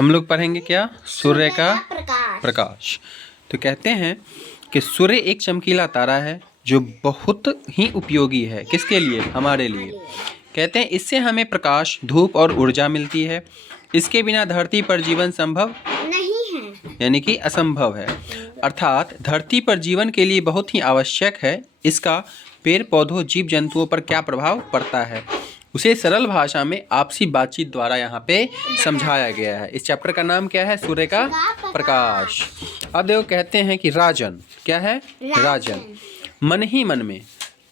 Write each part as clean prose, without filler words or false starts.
हम लोग पढ़ेंगे क्या? सूर्य का प्रकाश। तो कहते हैं कि सूर्य एक चमकीला तारा है जो बहुत ही उपयोगी है। किसके लिए? हमारे लिए। कहते हैं इससे हमें प्रकाश, धूप और ऊर्जा मिलती है। इसके बिना धरती पर जीवन संभव नहीं है, यानी कि असंभव है। अर्थात धरती पर जीवन के लिए बहुत ही आवश्यक है। इसका पेड़ पौधों, जीव जंतुओं पर क्या प्रभाव पड़ता है, उसे सरल भाषा में आपसी बातचीत द्वारा यहाँ पे समझाया गया है। इस चैप्टर का नाम क्या है? सूर्य का प्रकाश। अब देखो, कहते हैं कि राजन, क्या है? राजन मन ही मन में,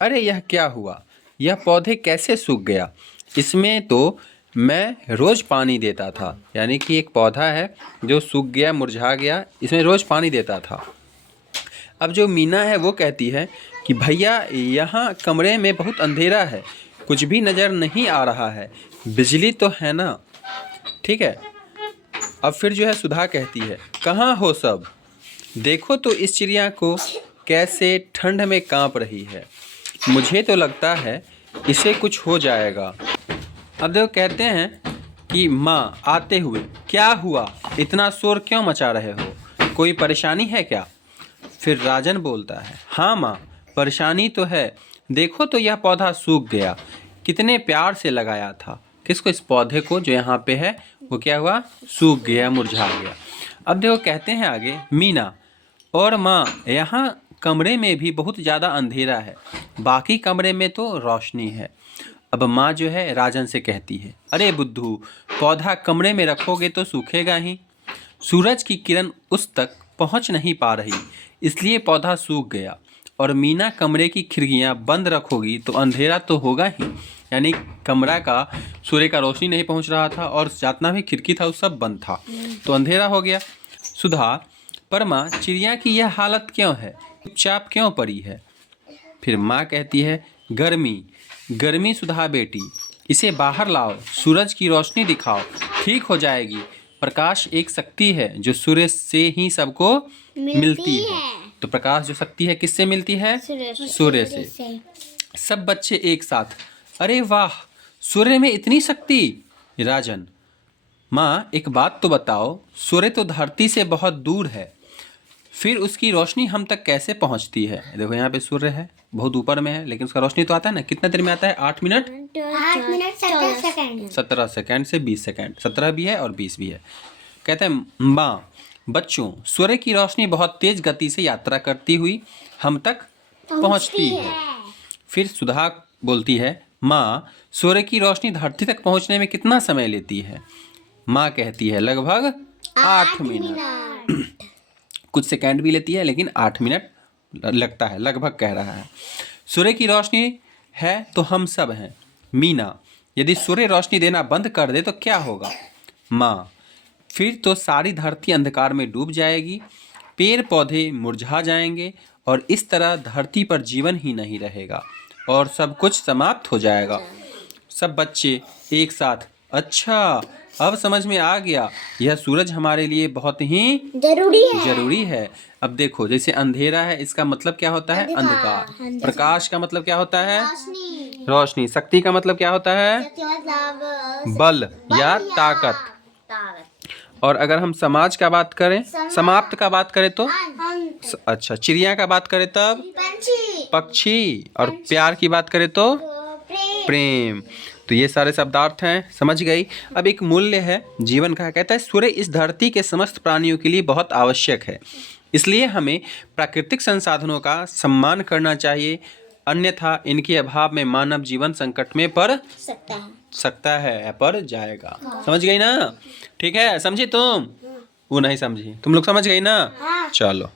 अरे यह क्या हुआ, यह पौधे कैसे सूख गया, इसमें तो मैं रोज पानी देता था। यानी कि एक पौधा है जो सूख गया, मुरझा गया, इसमें रोज पानी देता था। अब जो मीना है वो कहती है कि भैया यहाँ कमरे में बहुत अंधेरा है, कुछ भी नज़र नहीं आ रहा है, बिजली तो है ना? ठीक है। अब फिर जो है सुधा कहती है, कहाँ हो सब, देखो तो इस चिड़िया को कैसे ठंड में कांप रही है, मुझे तो लगता है इसे कुछ हो जाएगा। अब देखो, कहते हैं कि माँ आते हुए, क्या हुआ, इतना शोर क्यों मचा रहे हो, कोई परेशानी है क्या? फिर राजन बोलता है, हाँ माँ, परेशानी तो है, देखो तो यह पौधा सूख गया, कितने प्यार से लगाया था। किसको? इस पौधे को जो यहाँ पे है वो क्या हुआ? सूख गया, मुरझा गया। अब देखो, कहते हैं आगे, मीना और माँ यहाँ कमरे में भी बहुत ज़्यादा अंधेरा है, बाकी कमरे में तो रोशनी है। अब माँ जो है राजन से कहती है, अरे बुद्धू, पौधा कमरे में रखोगे तो सूखेगा ही, सूरज की किरण उस तक पहुँच नहीं पा रही, इसलिए पौधा सूख गया। और मीना, कमरे की खिड़कियाँ बंद रखोगी तो अंधेरा तो होगा ही, यानी कमरा का सूर्य का रोशनी नहीं पहुँच रहा था और जितना भी खिड़की था वो सब बंद था, तो अंधेरा हो गया। सुधा, पर माँ, चिड़िया की यह हालत क्यों है, चुपचाप क्यों पड़ी है? फिर माँ कहती है, गर्मी, गर्मी सुधा बेटी, इसे बाहर लाओ, सूरज की रोशनी दिखाओ, ठीक हो जाएगी। प्रकाश एक शक्ति है जो सूर्य से ही सबको मिलती है। तो प्रकाश जो शक्ति है किससे मिलती है? सूर्य से। सब बच्चे एक साथ, अरे वाह, सूर्य में इतनी शक्ति। राजन, माँ एक बात तो बताओ, सूर्य तो धरती से बहुत दूर है, फिर उसकी रोशनी हम तक कैसे पहुँचती है? देखो यहाँ पे सूर्य है, बहुत ऊपर में है, लेकिन उसका रोशनी तो आता है ना, कितना देर में आता है? 8 मिनट 17 सेकेंड से 20 सेकेंड, 17 भी है और 20 भी है। कहते हैं, माँ बच्चों, सूर्य की रोशनी बहुत तेज गति से यात्रा करती हुई हम तक पहुँचती है। फिर सुधा बोलती है, माँ सूर्य की रोशनी धरती तक पहुँचने में कितना समय लेती है? माँ कहती है, लगभग 8 मिनट। कुछ सेकंड भी लेती है, लेकिन 8 मिनट लगता है, लगभग कह रहा है। सूर्य की रोशनी है तो हम सब हैं। मीना, यदि सूर्य रोशनी देना बंद कर दे तो क्या होगा? माँ, फिर तो सारी धरती अंधकार में डूब जाएगी, पेड़ पौधे मुरझा जाएंगे और इस तरह धरती पर जीवन ही नहीं रहेगा और सब कुछ समाप्त हो जाएगा। सब बच्चे एक साथ, अच्छा अब समझ में आ गया, यह सूरज हमारे लिए बहुत ही जरूरी है। अब देखो, जैसे अंधेरा है, इसका मतलब क्या होता है? अंधकार। प्रकाश का मतलब क्या होता है? रोशनी। शक्ति का मतलब क्या होता है? बल या ताकत। और अगर हम समाज का बात करें, समाप्त का बात करें तो अच्छा, चिड़िया का बात करें तब पक्षी, और प्यार की बात करें तो प्रेम। तो ये सारे शब्दार्थ हैं, समझ गई। अब एक मूल्य है जीवन का, कहता है सूर्य इस धरती के समस्त प्राणियों के लिए बहुत आवश्यक है, इसलिए हमें प्राकृतिक संसाधनों का सम्मान करना चाहिए, अन्यथा इनके अभाव में मानव जीवन संकट में पड़ सकता है, पड़ जाएगा। समझ गई ना? ठीक है, समझी तुम? वो नहीं समझी, तुम लोग समझ गई ना? चलो।